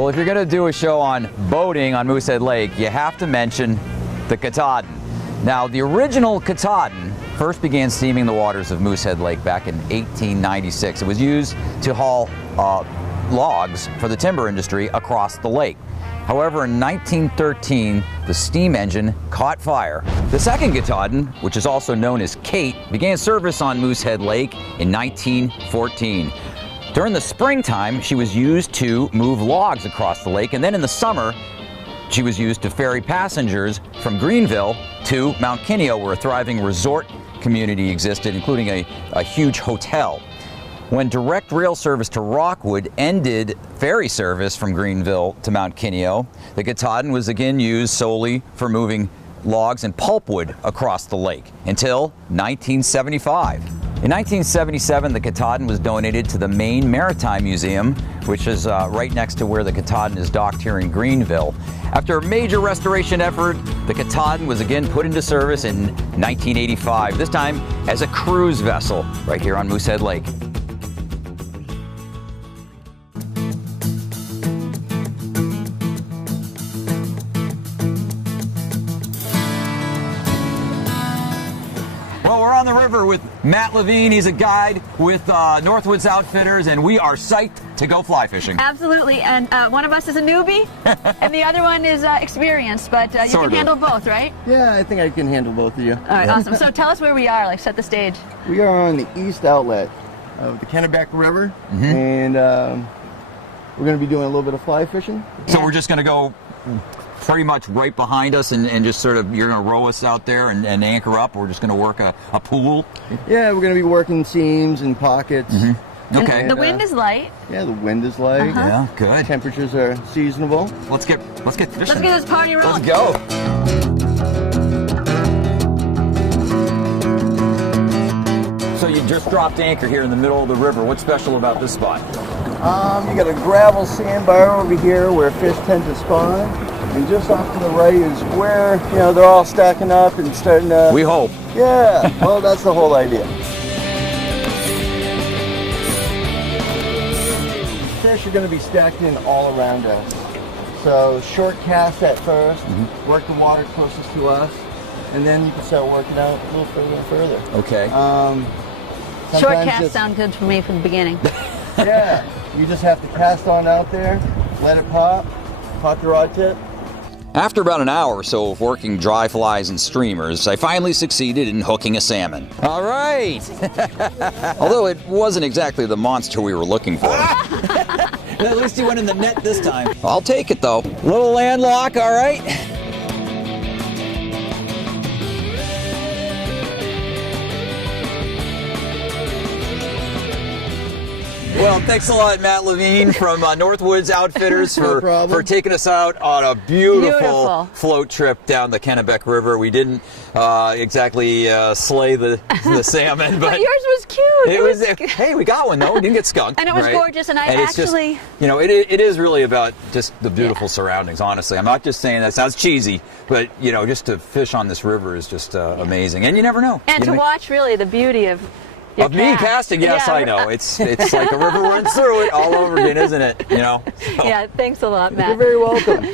Well, if you're going to do a show on boating on Moosehead Lake, you have to mention the Katahdin. Now, the original Katahdin first began steaming the waters of Moosehead Lake back in 1896. It was used to haul logs for the timber industry across the lake. However, in 1913, the steam engine caught fire. The second Katahdin, which is also known as Kate, began service on Moosehead Lake in 1914. During the springtime, she was used to move logs across the lake, and then in the summer, she was used to ferry passengers from Greenville to Mount Kineo, where a thriving resort community existed, including a huge hotel. When direct rail service to Rockwood ended ferry service from Greenville to Mount Kineo, the Katahdin was again used solely for moving logs and pulpwood across the lake until 1975. In 1977, the Katahdin was donated to the Maine Maritime Museum, which is right next to where the Katahdin is docked here in Greenville. After a major restoration effort, the Katahdin was again put into service in 1985, this time as a cruise vessel right here on Moosehead Lake. Well, we're on the river with Matt Levine. He's a guide with Northwoods Outfitters, and we are psyched to go fly fishing. Absolutely, and one of us is a newbie, and the other one is experienced, but you can handle both, right? Yeah, I think I can handle both of you. All right, awesome. So tell us where we are, like set the stage. We are on the east outlet of the Kennebec River, and we're going to be doing a little bit of fly fishing. So we're just going to go pretty much right behind us and just sort of, you're going to row us out there and anchor up. We're just going to work a pool. Yeah, we're going to be working seams and pockets. Okay. And the wind is light. Yeah, the wind is light. Yeah, good. Temperatures are seasonable. Let's get fishing. Let's get this party rolling. Let's go. So you just dropped anchor here in the middle of the river. What's special about this spot? You got a gravel sandbar over here where fish tend to spawn. And just off to the right is where, you know, they're all stacking up and starting to... We hope. Yeah, well, that's the whole idea. Fish are going to be stacked in all around us. So short cast at first, work the water closest to us, and then you can start working out a little further and further. Okay. Short cast sound good for me from the beginning. Yeah, you just have to cast on out there, let it pop the rod tip. After about an hour or so of working dry flies and streamers, I finally succeeded in hooking a salmon. All right! Although it wasn't exactly the monster we were looking for. At least he went in the net this time. I'll take it though. Little landlock, all right? Well, thanks a lot, Matt Levine from Northwoods Outfitters for taking us out on a beautiful float trip down the Kennebec River. We didn't exactly slay the salmon, but yours was cute. Hey, we got one though. We didn't get skunked. And it was gorgeous, and it's actually... Just, you know, it is really about just the beautiful surroundings, honestly. I'm not just saying that. Sounds cheesy, but, you know, just to fish on this river is just amazing. And you never know. And to watch, really, the beauty of... Of me casting, yes, yeah. I know. It's like a river runs through it all over again, isn't it? You know. So. Yeah, thanks a lot, Matt. You're very welcome.